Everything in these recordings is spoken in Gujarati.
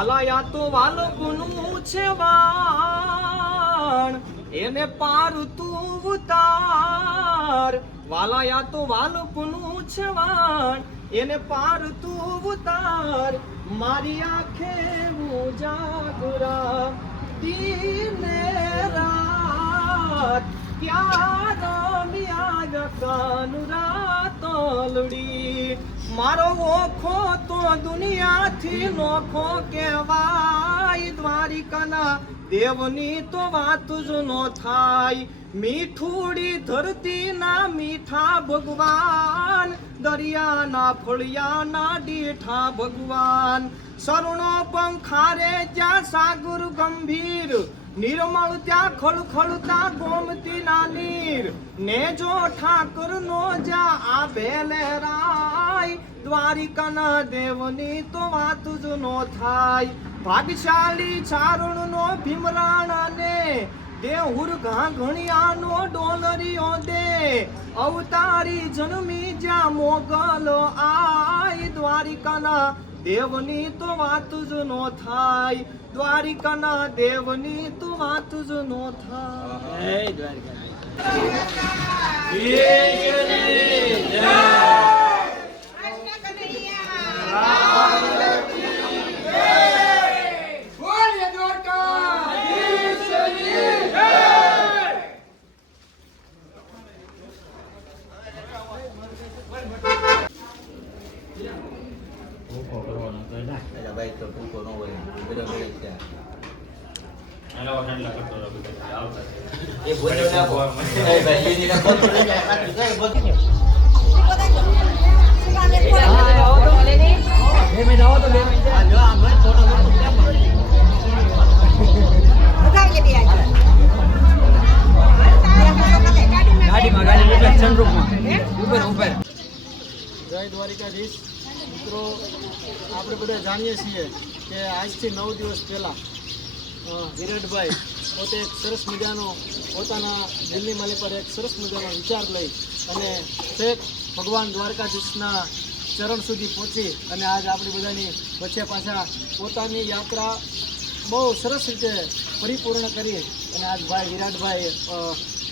વાલાયા તો વાલકનું છે વાણ એને પાર તું ઉતાર વાલાયા તો વાલકનું છે વાણ એને પાર તું ઉતાર મારી આંખે ઉજાગરા દિને રાત ત્યાં રમ્યા કાનુરાતોલડી મારો ઓખો તો દુનિયાથી નોખો કહેવાય દ્વારિકાના દેવની તો વાત જ નો થાય મીઠુડી ધરતીના મીઠા ભગવાન દરિયાના ફળિયાના ડીઠા ભગવાન સરુણો પંખારે જ્યાં સાગર ગંભીર નિર્મળ ત્યાં ખળખળતા ગોમતીના નીર ને જો ઠાકર નો જ્યાં આભે લહેરાય દ્વારિકાના દેવની તો વાત જ નો થાય ભાગશાળી ચારણ નો ભીમરાણા ને દેહુર ઘાઘણિયાનો ડોલરીઓ દે અવતારી જન્મી જ્યાં મોગલ આય દ્વારિકાના દેવની તો વાત જ નો થાય દ્વારિકાના દેવની તો વાત જ નો થાય ભાઈ તો ટૂંકો ન હોય બરાબર છે એ બોલ્યો ના ભાઈ એની ના બોલ લઈ જાય આટલું કઈ બોલ બે મિનિટ આવો તો બે મિનિટ આ જો આ મને ફોટો ઉતારી લે ગાડીમાં ગાડી એટલે સનરૂફમાં ઉપર જય દ્વારિકાધીશ મિત્રો આપણે બધા જાણીએ છીએ કે આજથી 9 દિવસ પહેલાં વિરાટભાઈ પોતે એક સરસ મજાનો પોતાના દિલ્હી માલી પર એક સરસ મજાનો વિચાર લઈ અને છેક ભગવાન દ્વારકાધીશના ચરણ સુધી પહોંચી અને આજ આપણી બધાની વચ્ચે પાછા પોતાની યાત્રા બહુ સરસ રીતે પરિપૂર્ણ કરી અને આજ ભાઈ વિરાટભાઈ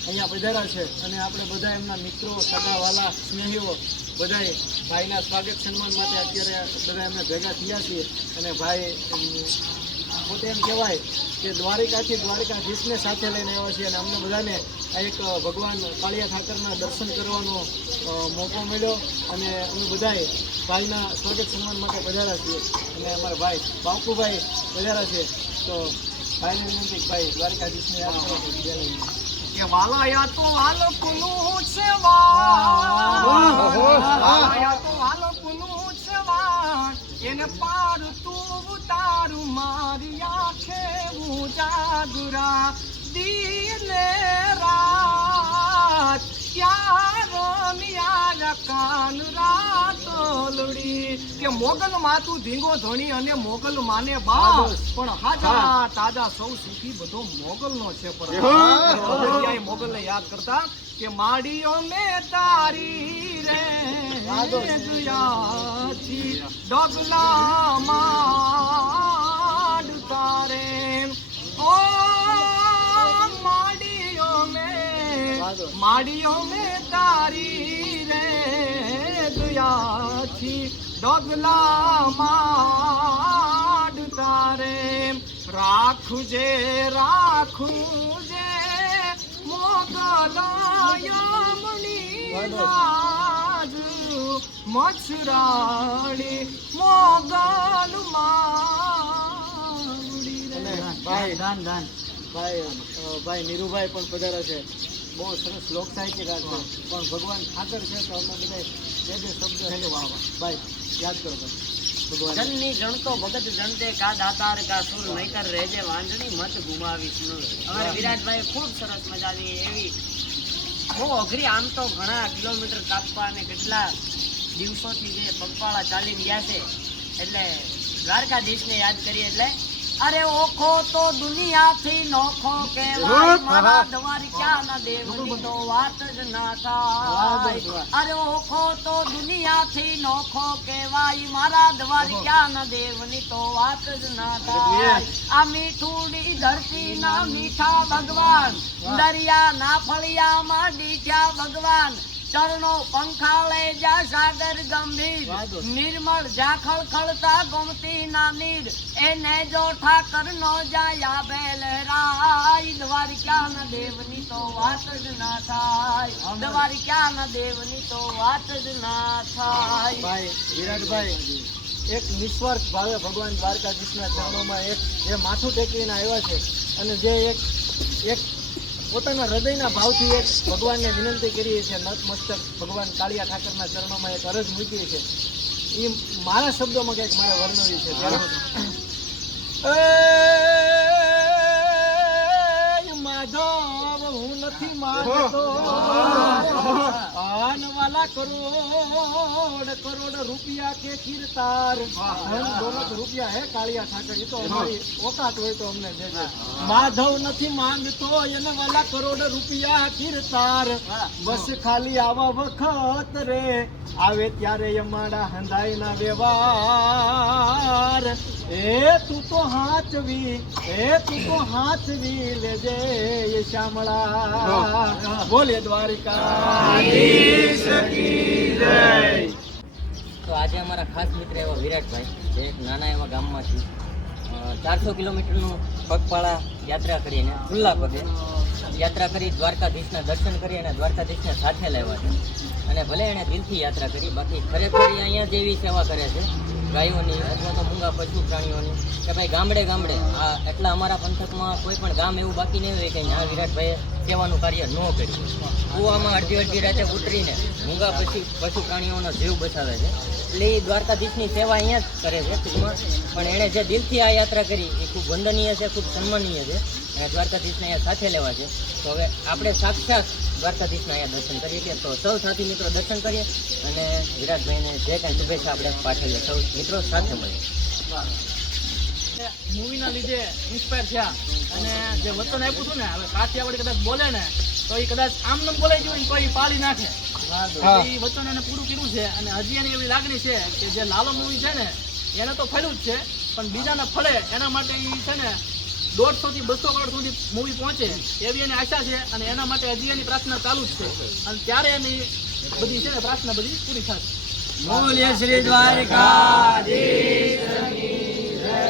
અહીંયા પધાર્યા છે અને આપણે બધા એમના મિત્રો સગાવાલા સ્નેહીઓ બધાય ભાઈના સ્વાગત સન્માન માટે અત્યારે બધા એમને ભેગા થયા છીએ અને ભાઈ પોતે એમ કહેવાય કે દ્વારિકાથી દ્વારકાધીશને સાથે લઈને આવ્યા છીએ અને અમને બધાને આ એક ભગવાન કાળિયા ઠાકરના દર્શન કરવાનો મોકો મળ્યો અને અમે બધાએ ભાઈના સ્વાગત સન્માન માટે પધાર્યા છીએ અને અમારા ભાઈ બાપુભાઈ પધાર્યા છે તો ભાઈને વિનંતી ભાઈ દ્વારકાધીશને યાદ કરો કે વાલાયા તો વાલકનું છે વાલાયા તો વાલકનું છે વાણ એને પાર તું ઉતારું મારી આંખે ઉજાગરા દિને રાત ક્યાં રમ્યા કાનુરાતોલડી કે મોગલ માતું ધીંગો ધણી અને મોગલ માને બાપ પણ હાજા તાજા સૌ સુખી બધો મોગલનો છે પર મોગલ ને યાદ કરતા કે માડીઓ મે તારી રે દુયાથી ડગલા માડ તારે ઓ માડીઓ મે તારી રે દુયાથી ડગલા માડ તારે રાખુજે મોગલાયમણી રાજ મછરાણી મોગલ માડી ભાઈ ભાઈ નીરુભાઈ પણ પધાર્યા છે બહુ સરસ લોક સાહિત્યકાર છે પણ ભગવાન ઠાકર છે તો અમે બધા બે શબ્દ છે ભાઈ યાદ કરો ભાઈ જનની જણતો ભગત જણતે કા દાતાર કા સુર નહીતર રહેજે વાંજણી મત ગુમાવીશ ન અમારે વિરાટભાઈ ખૂબ સરસ મજાની એવી બહુ અઘરી આમ તો ઘણા કિલોમીટર કાપવા અને કેટલા દિવસોથી જે પગપાળા ચાલીને ગયા છે એટલે દ્વારકાધીશને યાદ કરીએ એટલે અરે ઓખો તો દુનિયાથી નોખો કહેવાય મારા દ્વારિકાના દેવની તો વાત જ ના થાય અરે ઓખો તો દુનિયાથી નોખો કહેવાય મારા દ્વારિકાના દેવની તો વાત જ ના થાય આ મીઠુડી ધરતીના મીઠા ભગવાન દરિયાના ફળિયામાં દીઠ્યા ભગવાન ચરણો પંખાળે જા સાગર ગંભીર નિર્મળ જા ખળખળતા ગોમતી ના નીર એને જો ઠાકર નો જાયા બેલરાય દ્વારિકાના દેવની તો વાત જ ના થાય દ્વારિકાના દેવની તો વાત જ ના થાય ભાઈ વિરાટભાઈ એક નિસ્વાર્થ ભાવે ભગવાન દ્વારકાધીશના ચરણોમાં એક જે માથું ટેકવીને આવ્યા છે અને જે એક પોતાના હૃદયના ભાવથી એક ભગવાનને વિનંતી કરીએ છીએ નતમસ્તક ભગવાન કાળિયા ઠાકરના ચરણોમાં એક અરજ મૂકીએ છીએ એ મારા શબ્દોમાં કંઈક મારે વર્ણવ્યું છે માધવ હું નથી માંગતો આનવાલા કરોડ રૂપિયા કે કીર્તાર ધન દોલત રૂપિયા હે કાળિયા ઠાકર એ તો અમારી ઓકાત હોય તો અમને દેજે માધવ નથી માંગતો એને વાલા કરોડ રૂપિયા કીર્તાર બસ ખાલી આવા વખત રે આવે ત્યારે અમારા હંધાઈના વ્યવહાર એ તું તો હાચવી લેજે એ શ્યામળા બોલે દ્વારિકાધીશ કી જય. તો આજે અમારા ખાસ મિત્ર એવા વિરાટભાઈ જે એક નાના એવા ગામમાંથી 400 કિલોમીટરનું પગપાળા યાત્રા કરીને ખુલ્લા પગે યાત્રા કરી દ્વારકાધીશના દર્શન કરી અને દ્વારકાધીશને સાથે લાવ્યા છે અને ભલે એણે દિલથી યાત્રા કરી બાકી ખરેખર એ અહીંયા જેવી સેવા કરે છે ગાયોની અથવા તો મૂંગા પશુ પ્રાણીઓની કે ભાઈ ગામડે આ એટલા અમારા પંથકમાં કોઈ પણ ગામ એવું બાકી નહીં હોય કે ત્યાં વિરાટભાઈએ સેવાનું કાર્ય ન કર્યું. કૂવામાં અડધી રાતે ઉતરીને મૂંગા પશુ પ્રાણીઓનો જીવ બચાવે છે એટલે એ દ્વારકાધીશની સેવા અહીંયા જ કરે છે ટૂંકમાં પણ એણે જે દિલથી આ યાત્રા કરી એ ખૂબ વંદનીય છે, ખૂબ સન્માનીય છે અને દ્વારકાધીશને અહીંયા સાથે લેવા છે. તો હવે આપણે સાક્ષાત દ્વારકાધીશના અહીંયા દર્શન કરીએ છીએ. તો સૌ સાથી મિત્રો દર્શન કરીએ અને વિરાટભાઈને જે કાંઈ શુભેચ્છા આપણે પાઠવીએ. સૌ મિત્રો સાથે મળીએ. મૂવીના લીધે ઇન્સ્પાયર થયા અને જે વચન આપ્યું હતું ને હવે કાઠિયાવાડી કદાચ બોલે ને તો એ કદાચ આમ નામ બોલાઈ ગયું તો એ પાળી નાખે. એ વચન એને પૂરું કર્યું છે અને હજી એની એવી લાગણી છે કે જે લાલો મૂવી છે ને એને તો ફળ્યું જ છે પણ બીજાને ફળે એના માટે એ છે ને 150 થી 200 કરોડ સુધી મૂવી પહોંચે એવી એની આશા છે અને એના માટે હજી એની પ્રાર્થના ચાલુ જ છે અને ત્યારે એની બધી છે ને પ્રાર્થના બધી પૂરી થશે. બોલે શ્રી દ્વારકાધીશ કી જય.